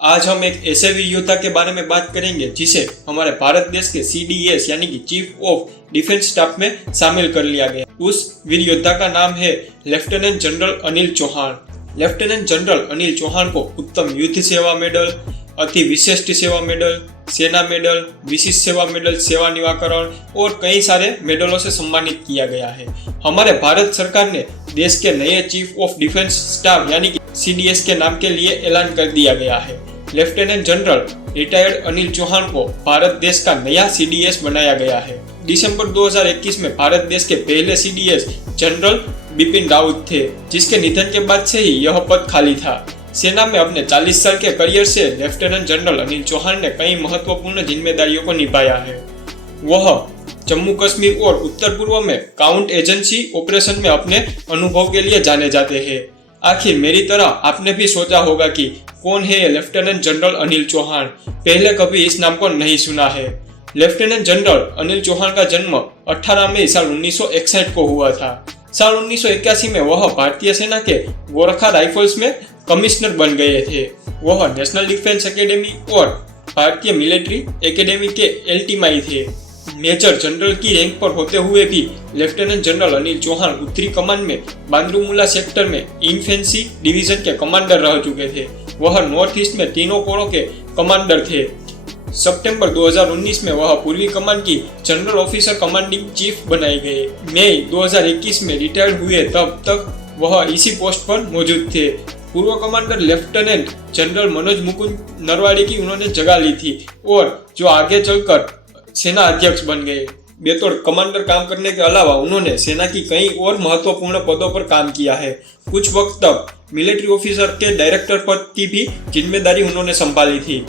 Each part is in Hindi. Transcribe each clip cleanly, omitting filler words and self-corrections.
आज हम एक ऐसे वीर योद्धा के बारे में बात करेंगे जिसे हमारे भारत देश के CDS यानी कि चीफ ऑफ डिफेंस स्टाफ में शामिल कर लिया गया। उस वीर योद्धा का नाम है lieutenant general Anil Chauhan. Lieutenant general Anil Chauhan को उत्तम युद्ध सेवा मेडल, अति विशिष्ट सेवा मेडल, सेना मेडल, विशिष्ट सेवा मेडल, सेवा निवाकरण और कई सारे मेडलों से सम्मानित किया गया है। हमारे भारत सरकार ने देश के नए चीफ ऑफ डिफेंस स्टाफ यानी कि CDS के नाम के लिए ऐलान कर दिया गया है। Lieutenant general retired Anil Chauhan को भारत देश का नया CDS बनाया गया है। दिसंबर 2021 में भारत देश के पहले CDS जनरल बिपिन रावत थे, जिसके निधन के बाद से ही यह पद खाली था। सेना में अपने 40 साल के करियर से लेफ्टिनेंट जनरल अनिल चौहान ने कई महत्वपूर्ण जिम्मेदारियों को निभाया है। वह जम्मू कश्मीर और उत्तर पूर्व में काउंट एजेंसी ऑपरेशन में अपने अनुभव के लिए जाने जाते हैं। आखिर मेरी तरह आपने भी सोचा होगा कि कौन है ये लेफ्टिनेंट जनरल अनिल चौहान, पहले कभी इस नाम को नहीं सुना है। लेफ्टिनेंट जनरल अनिल चौहान का जन्म 18 मई साल 1961 को हुआ था। साल 1981 में वह भारतीय सेना के गोरखा राइफल्स में कमिश्नर बन गए थे। वह नेशनल डिफेंस एकेडमी और भारतीय मिलिट्री एकेडमी के LTMI थे। मेजर जनरल की रैंक पर होते हुए भी लेफ्टिनेंट जनरल अनिल चौहान उत्तरी कमान में बांद्रूमुला सेक्टर में इन्फेंसी डिवीजन के कमांडर रह चुके थे। वह नॉर्थ ईस्ट में तीनों कोरों के कमांडर थे। सितंबर 2019 में वह पूर्वी कमान की जनरल ऑफिसर कमांडिंग चीफ बनाए गए। मई 2021 में रिटायर्ड हुए, तब तक वह इसी पोस्ट पर मौजूद थे। पूर्व commander lieutenant general Manoj Mukund Narwade की उन्होंने जगह ली थी और जो आगे चलकर सेना अध्यक्ष बन गए। बेतौर कमांडर काम करने के अलावा उन्होंने सेना की कई और महत्वपूर्ण पदों पर काम किया है। कुछ वक्त तक मिलिट्री ऑफिसर के डायरेक्टर पद की भी जिम्मेदारी उन्होंने संभाली थी।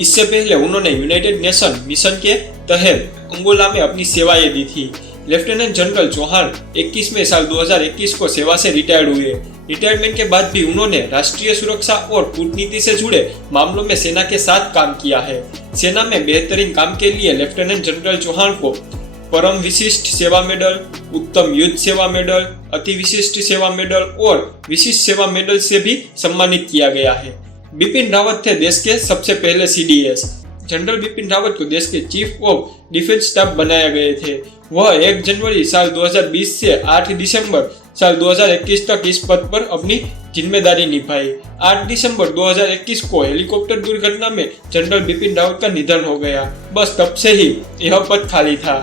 इससे पहले उन्होंने यूनाइटेड नेशन मिशन के तहत अंगोला में अपनी सेवाएं दी थी। लेफ्टिनेंट जनरल चौहान 21 मई साल 2021 को सेवा से रिटायर्ड हुए। रिटायरमेंट के बाद भी उन्होंने राष्ट्रीय सुरक्षा और कूटनीति से जुड़े मामलों में सेना के साथ काम किया है। सेना में बेहतरीन काम के लिए लेफ्टिनेंट जनरल चौहान को परम विशिष्ट सेवा मेडल, उत्तम युद्ध सेवा मेडल, अति विशिष्ट सेवा मेडल और विशिष्ट सेवा मेडल से भी सम्मानित किया गया है। बिपिन रावत थे देश के सबसे पहले CDS। जनरल बिपिन रावत को देश के चीफ ऑफ डिफेंस स्टाफ बनाया गए थे। वह 1 जनवरी साल 2020 से 8 दिसंबर साल 2021 तक इस पद पर अपनी जिम्मेदारी निभाई। 8 दिसंबर 2021 को हेलीकॉप्टर दुर्घटना में जनरल बिपिन रावत का निधन हो गया। बस तब से ही यह पद खाली था।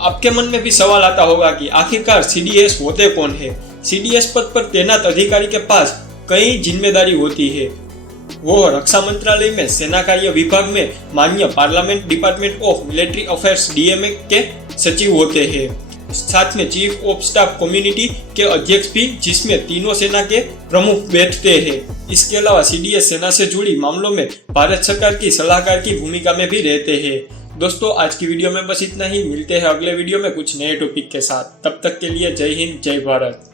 आपके मन में भी सवाल आता होगा कि आखिरकार CDS होते कौन है। CDS पद पर तैनात अधिकारी के पास कई जिम्मेदारी होती है। वो रक्षा मंत्रालय में सेना कार्य विभाग में माननीय parliament department of military affairs DMA के सचिव होते हैं। साथ में चीफ ऑफ स्टाफ कम्युनिटी के अध्यक्ष भी, जिसमें तीनों सेना के प्रमुख बैठते हैं। इसके अलावा CDS सेना से जुड़ी मामलों में भारत सरकार की सलाहकार की भूमिका में भी रहते हैं। दोस्तों, आज की वीडियो में बस इतना ही। मिलते हैं अगले वीडियो में कुछ नए टॉपिक के साथ। तब तक के लिए जय हिंद, जय भारत।